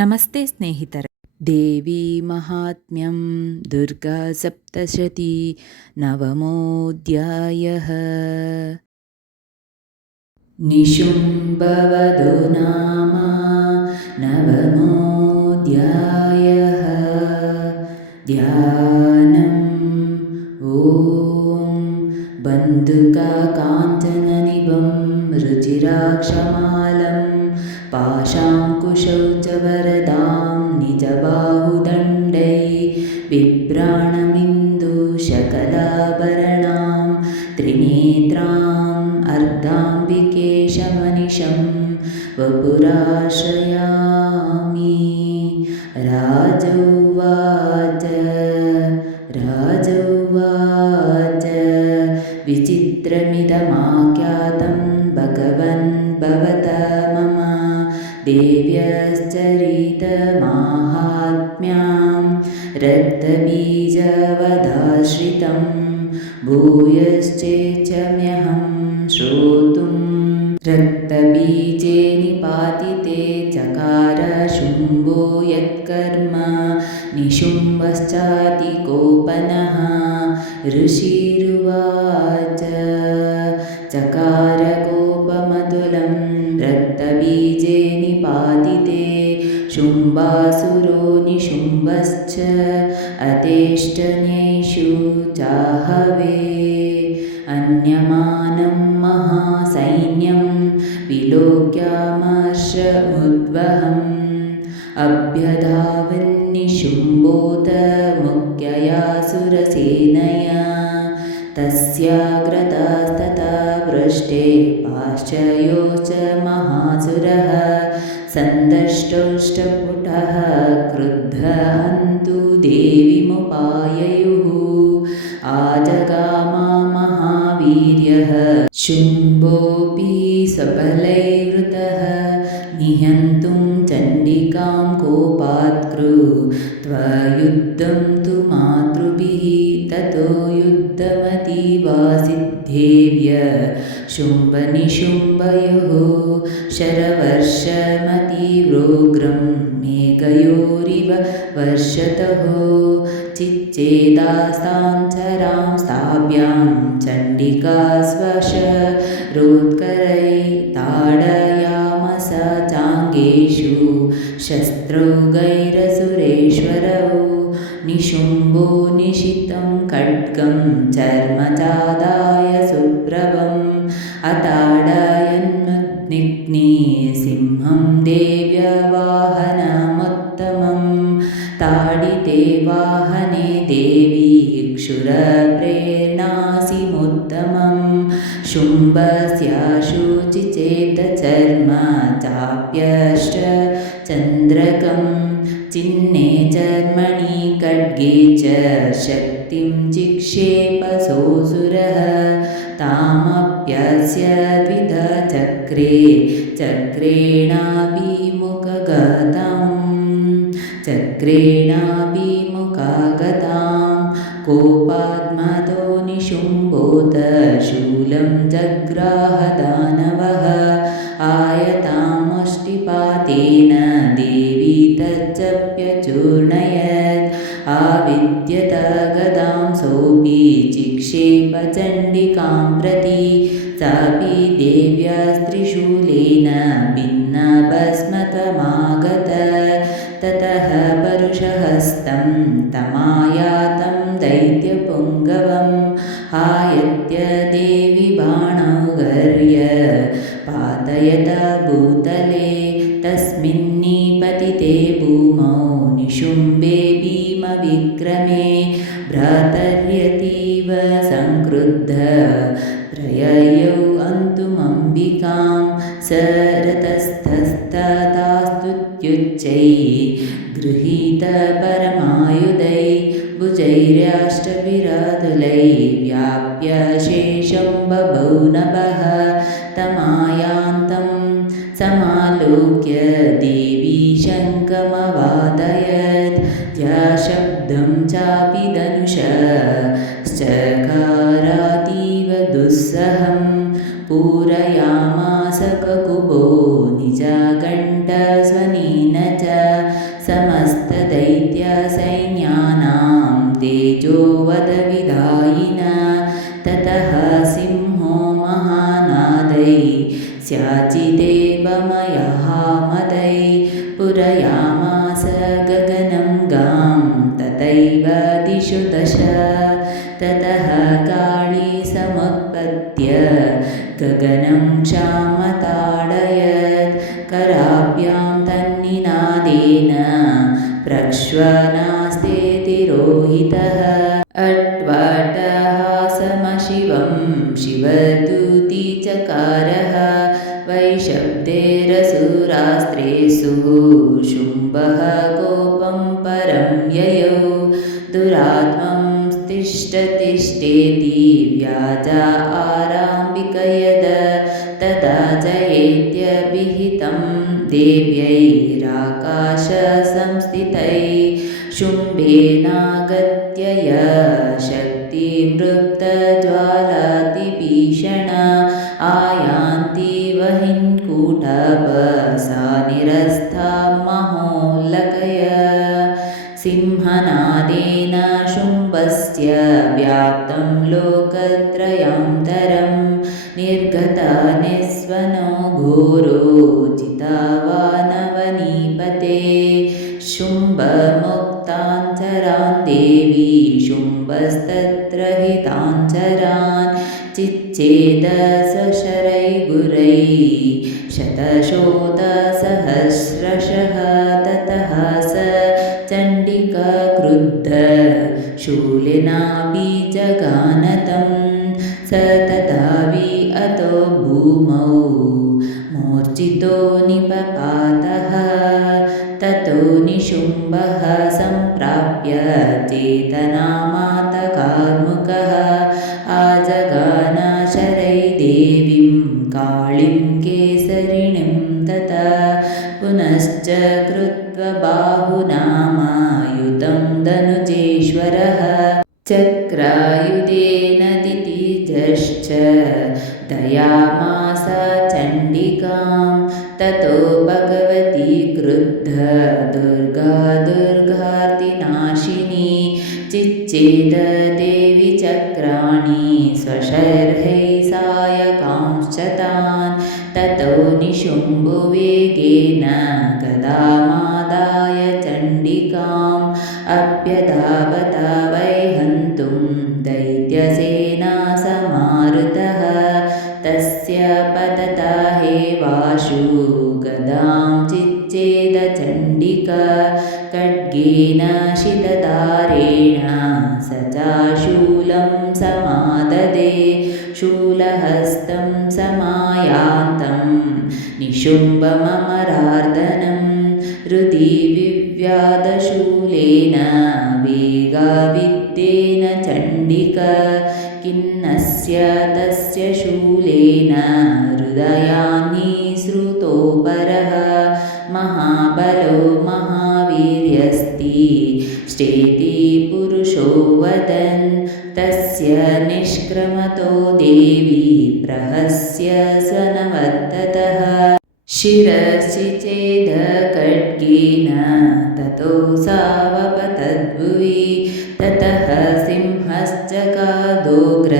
ನಮಸ್ತೆ ಸ್ನೇಹಿತರೆ. ದೇವಿ ಮಹಾತ್ಮ್ಯಂ ದುರ್ಗಾ ಸಪ್ತಶತಿ ನವಮೋऽಧ್ಯಾಯಃ. ನಿಶುಂಭವಧೋ ನಾಮ ನವಮೋऽಧ್ಯಾಯಃ. ಧ್ಯಾನಂ ಓಂ ಬಂಧುಕಾಕಾಂಚನನಿಭಂ ರುಚಿರಾಕ್ಷಮಾಲಂ पाशाङ्कुशौ च वरदां निजबाहुदण्डै बिभ्राणमिन्दुशकलाभरणां त्रिनेत्राम् अर्धाम्बिकेशमनिशं वपुराश्रयामि. राजोवाच विचित्रमिदमाख्यातं भगवन् भवता मम देव्यश्चरितमाहात्म्यां रक्तबीजवधाश्रितं भूयश्चेच्छम्यहं श्रोतुं. रक्तबीजे निपातिते चकार शुम्भो यत्कर्म निशुम्भश्चातिकोपनः. ऋषिरुवाच चकारकोपमतुलं रक्तबीजे निपातिते शुम्भासुरो निशुम्भश्च अतेष्टनेषु चाहवे. अन्यमानं महासैन्यं विलोक्यामर्षमुद्वहम् अभ्यधावन्निशुम्भोत मुख्यया सुरसेनया. तस्याग्रतास्तथा पृष्ठे पार्श्वयोश्च महासुरः सन्दष्टोष्टपुटः क्रुद्धः हन्तु देवीमुपाययुः. आजगामा महावीर्यः शुम्भोऽपि सबलैर्वृतः निहन्तुं चण्डिकां कोपात् कृत्वा युद्धं तु मातृभिः. ततो युद्धमतीवासिद्धेव्य शुम्भनिशुम्भयोः शरवर्षमतीव्रोग्रं मेघयोरिव वर्षतः. चिच्चेदास्तां चरां स्थाभ्यां चण्डिका स्वशरोत्करैः ताडयामस चाङ्गेषु शस्त्रौघैरसुरेश्वरौ. निशुम्भो निशितं खड्गं चर्मचादाय सुप्रभम् अताडयन्नुद्निग्ने सिंहं देव्यवाहनमुत्तमं. ताडिते वाहने देवी क्षुरप्रेरणासिमुत्तमं. शुम्भस्याशुचिचेतचर्म चाप्यश्च चन्द्रकं चिह्ने चर्मणि खड्गे च शक्तिं चिक्षेपसोऽसुरः. तामप्यस्य द्विधा चक्रे चक्रेणाभिमुखगतां कोपात्मतो निशुम्भोत शूलं जग्राहदानवः. आयतामुष्टिपातेन देवी तच्चप्यचूर्णयत्. आविद्यत गदां सोऽपि चिक्षेप चण्डिकां प्रति. सापि देव्यास्त्रिशूलेन भिन्नभस्मतमागत. ततः परुषहस्तं तमायातं दैत्यपुङ्गवम् आयत्य देवी बाणौघर्य पातयत भूतले. तस्मिन्निपतिते भूमौ निशुम्भे भीमविक्रमे. भ्रातर्यतीव संक्रुद्ध प्रययौ हन्तुमम्बिकां. स रतस्तस्तदास्तुत्युच्चैः गृहीत परमायुधैः भुजैर्याष्टभिरातुलैः व्याप्य शेषं बभौ नभः. तमायान्तं समालोक्य देवी शङ्खमवादयत्. जयशब्दं चापि धनुषश्चकारातीव दुस्सहं. पूरयामास ककुभो निजकण्ठस्वनेन च स्याचिदेवमयहामदै पुरयामास गगनं गां तथैव दिशु दश ततः काली समुत्पत्य गगनं क्षामताडयत् कराभ्यां तन्निनादेन प्रक्ष्वनास्ते तिरोहितः अट्वाटहासमशिवं शिवदूती चकारः वैशब्देरसुरास्त्रेषु शुम्भः कोपं परं ययौ दुरात्मं तिष्ठतिष्ठेति व्याजा आराम्भिकयद तदा जयेत्यभिहितं देव्यैराकाशसंस्थितैः शुम्भेनागत्य शक्तिमृप्तज्वालातिभीषण आयान्ति वहिन्कूटपसा निरस्ता महोल्लकय सिंहनादेन शुम्भस्य व्याप्तं लोकत्रयान्तरं निर्गता निस्वनो घोरो जितावानवनीपते शुम्भमुक्ताञ्चरान् देवी शुम्भस्तत्र हिताञ्चरान् चिच्छेदशरैर्गुरैः शतशोथसहस्रशः ततः स चण्डिका क्रुद्ध शूलिनाभिजगानतं स तदावि अतो भूमौ मूर्छितो निपपातः ततो निशुम्भः सम्प्राप्य चेतनामातकार्मुकः आजगान शरैर्देवीं काळीं केसरिणीं तथा पुनश्च कृत्वा बाहुनामायुधं धनुजेश्वरः चक्रायुधेन दितिजश्च दयामास चण्डिकां ततो भगवती क्रुद्ध दुर्गा दुर्गार्तिनाशिनी चिच्छेद देवी चक्राणि स्वशर्हैः सायकांश्च तान् ततो निशुम्भुवेगेन गदामादाय चण्डिकाम् अभ्यधावत वैहन्तुं दैत्यसेना समारुतः तस्य पतता हेवाशु गदां चिच्छेद चण्डिका खड्गेन शितधारेण स चाशूलं समाददे शूलहस्तं समायान्तं निशुम्भममरार्दनं हृदि विव्याधशूलेन वेगाविद्येन चण्डिका खिन्नस्य तस्य शूलेन हृदयान्निसृतोपरः महाबलो महावीर्यस्ति स्टेति पुरुषो वदन् तस्य निष्क्रमतो देवी प्रहस्य स्वनवत्ततः शिरसि चेद खड्गेन ततो सावपतद्भुवि ततः सिंहश्चकादोग्र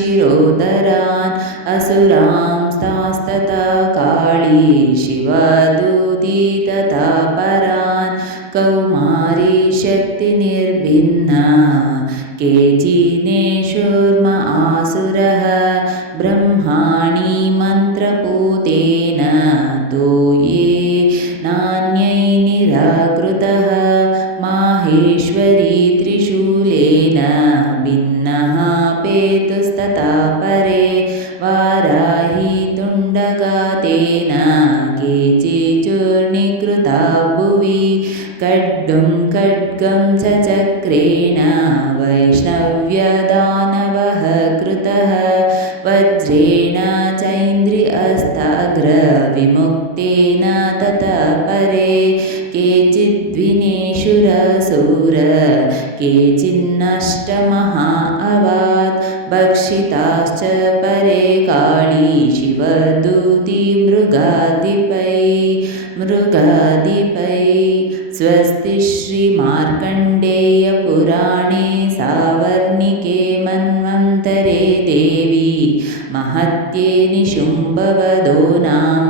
दंष्ट्राक्षुण्णशिरोधरान् असुरांस्तास्तथा काळी शिवदूती तथा परान् कौमारी शक्तिनिर्भिन्ना केचिनेषुर्म आसुरः ब्रह्माणि मन्त्रपूतेन तो ये नान्यै निराकृतः माहेश्वरी त्रिशूलेन भिन्नः पेतुस्तथा परे वाराही तुण्डगातेन केचिचूर्णीकृता भुवि खड्गं खड्गं च चक्रेण वैष्णव्यदानवः कृतः वज्रेण चैन्द्रियस्ताग्रविमुक्तेन ततः परे केचिद्विनेशुरसूर केचिन्नष्टमहा अवात् भक्षिताश्च परे काळी शिवदूती मृगाधिपै स्वस्ति श्रीमार्कण्डेयपुराणे सावर्णिके मन्वन्तरे देवी महत् मध्ये निशुम्भवधो नाम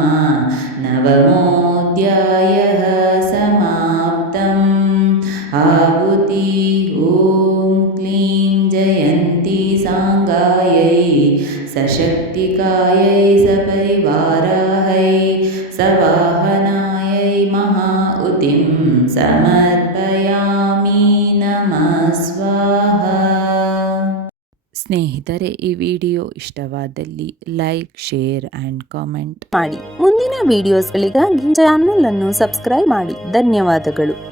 नवमोऽध्यायः समाप्तम्। आहुति ॐ क्लीं जयन्ती साङ्गायै सशक्तिकायै सपरिवारायै सवाहनायै महाहुतिं समर्पयामि। नमः स्वाहा। ಸ್ನೇಹಿತರೆ, ಈ ವಿಡಿಯೋ ಇಷ್ಟವಾದಲ್ಲಿ ಲೈಕ್, ಶೇರ್ ಆ್ಯಂಡ್ ಕಾಮೆಂಟ್ ಮಾಡಿ. ಮುಂದಿನ ವಿಡಿಯೋಸ್ಗಳಿಗಾಗಿ ಚಾನಲ್ ಅನ್ನು ಸಬ್ಸ್ಕ್ರೈಬ್ ಮಾಡಿ. ಧನ್ಯವಾದಗಳು.